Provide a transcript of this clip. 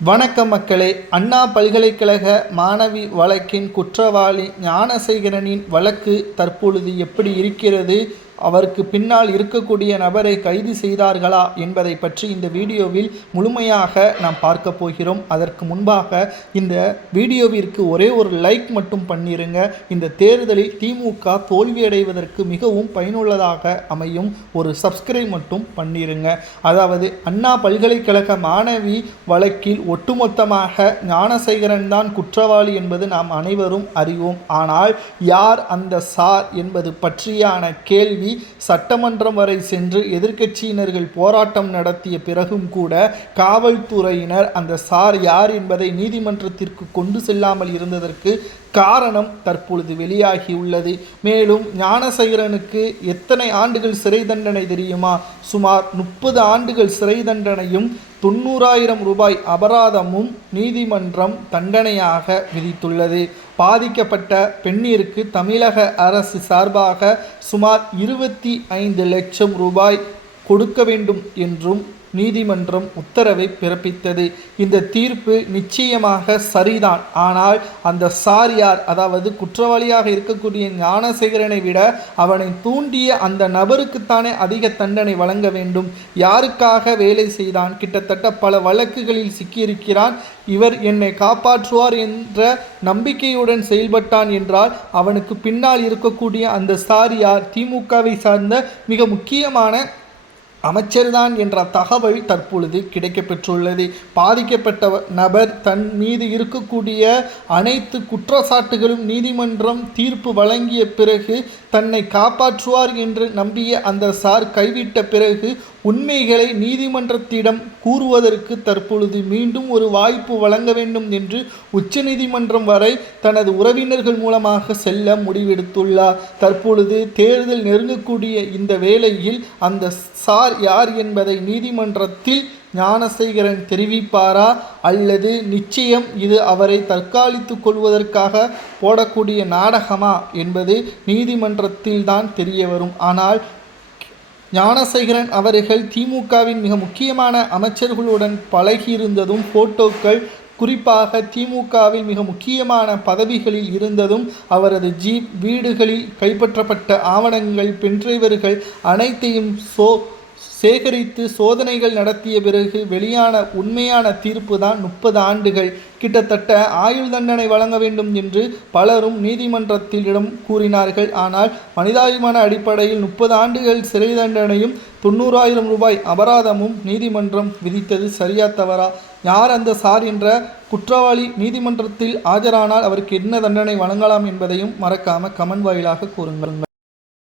வணக்கம் மக்களே. அண்ணா பல்கலைக்கழக மாணவி வழக்கின் குற்றவாளி ஞானசேகரனின் வழக்கு தற்பொழுது எப்படி இருக்கிறது, அவருக்கு பின்னால் இருக்கக்கூடிய நபரை கைது செய்தார்களா என்பதை பற்றி இந்த வீடியோவில் முழுமையாக நாம் பார்க்க போகிறோம். அதற்கு முன்பாக இந்த வீடியோவிற்கு ஒரே ஒரு லைக் மட்டும் பண்ணிருங்க. இந்த தேர்தலில் திமுக தோல்வியடைவதற்கு மிகவும் பயனுள்ளதாக அமையும். ஒரு சப்ஸ்கிரைப் மட்டும் பண்ணிருங்க. அதாவது அண்ணா பல்கலைக்கழக மாணவி வழக்கில் ஒட்டுமொத்தமாக ஞானசேகரன் தான் குற்றவாளி என்பது நாம் அனைவரும் அறிவோம். ஆனால் யார் அந்த சார் என்பது பற்றியான கேள்வி சட்டமன்றம் வரை சென்று எதிர்க்கட்சியினர்கள் போராட்டம் நடத்திய பிறகும் கூட காவல்துறையினர் அந்த சார் யார் என்பதை நீதிமன்றத்திற்கு கொண்டு செல்லாமல் இருந்ததற்கு காரணம் தற்பொழுது வெளியாகியுள்ளது. மேலும் ஞானசேகரனுக்கு எத்தனை ஆண்டுகள் சிறை தண்டனை தெரியுமா? சுமார் 30 ஆண்டுகள் சிறை தண்டனையும் 90,000 ரூபாய் அபராதமும் நீதிமன்றம் தண்டனையாக விதித்துள்ளது. பாதிக்கப்பட்ட பெண்ணிற்கு தமிழக அரசு சார்பாக சுமார் 25 லட்சம் ரூபாய் கொடுக்க வேண்டும் என்றும் நீதிமன்றம் உத்தரவை பிறப்பித்தது. இந்த தீர்ப்பு நிச்சயமாக சரிதான். ஆனால் அந்த சார் யார், அதாவது குற்றவாளியாக இருக்கக்கூடிய ஞானசேகரனை விட அவனை தூண்டிய அந்த நபருக்குத்தானே அதிக தண்டனை வழங்க வேண்டும். யாருக்காக வேலை செய்தான்? கிட்டத்தட்ட பல வழக்குகளில் சிக்கியிருக்கிறான். இவர் என்னை காப்பாற்றுவார் என்ற நம்பிக்கையுடன் செயல்பட்டான் என்றால் அவனுக்கு பின்னால் இருக்கக்கூடிய அந்த சார் யார்? திமுகவை சார்ந்த மிக முக்கியமான அமைச்சர்தான் என்ற தகவல் தற்பொழுது கிடைக்கப்பெற்றுள்ளது. பாதிக்கப்பட்ட நபர் தன் மீது இருக்கக்கூடிய அனைத்து குற்றச்சாட்டுகளும் நீதிமன்றம் தீர்ப்பு வழங்கிய பிறகு தன்னை காப்பாற்றுவார் என்று நம்பிய அந்த சார் கைவிட்ட பிறகு உண்மைகளை நீதிமன்றத்திடம் கூறுவதற்கு தற்பொழுது மீண்டும் ஒரு வாய்ப்பு வழங்க வேண்டும் என்று உச்சநீதிமன்றம் வரை தனது உறவினர்கள் மூலமாக செல்ல முடிவெடுத்துள்ளார். தற்பொழுது தேர்தல் நெருங்கக்கூடிய இந்த வேளையில் அந்த சார் யார் என்பதை நீதிமன்றத்தில் ஞானசேகரன் தெரிவிப்பாரா, அல்லது நிச்சயம் இது அவரை தற்காலித்துக் கொள்வதற்காக போடக்கூடிய நாடகமா என்பது நீதிமன்றத்தில் தான் தெரிய வரும். ஆனால் ஞானசேகரன் அவர்கள் திமுகவின் மிக முக்கியமான அமைச்சர்களுடன் பழகியிருந்ததும், போட்டோக்கள் குறிப்பாக திமுகவில் மிக முக்கியமான பதவிகளில் இருந்ததும், அவரது ஜீப், வீடுகளில் கைப்பற்றப்பட்ட ஆவணங்கள், பென்டிரைவர்கள் அனைத்தையும் சேகரித்து சோதனைகள் நடத்திய பிறகு வெளியான உண்மையான தீர்ப்பு தான் 30 ஆண்டுகள், கிட்டத்தட்ட ஆயுள் தண்டனை வழங்க வேண்டும் என்று பலரும் நீதிமன்றத்திடம் கூறினார்கள். ஆனால் மனிதாபிமான அடிப்படையில் 30 ஆண்டுகள் சிறை தண்டனையும் 90,000 ரூபாய் அபராதமும் நீதிமன்றம் விதித்தது சரியா தவறா? யார் அந்த சார் என்ற குற்றவாளி நீதிமன்றத்தில் ஆஜரானால் அவருக்கு என்ன தண்டனை வழங்கலாம் என்பதையும் மறக்காம கமெண்ட் வாயிலாக கூறுங்கள்.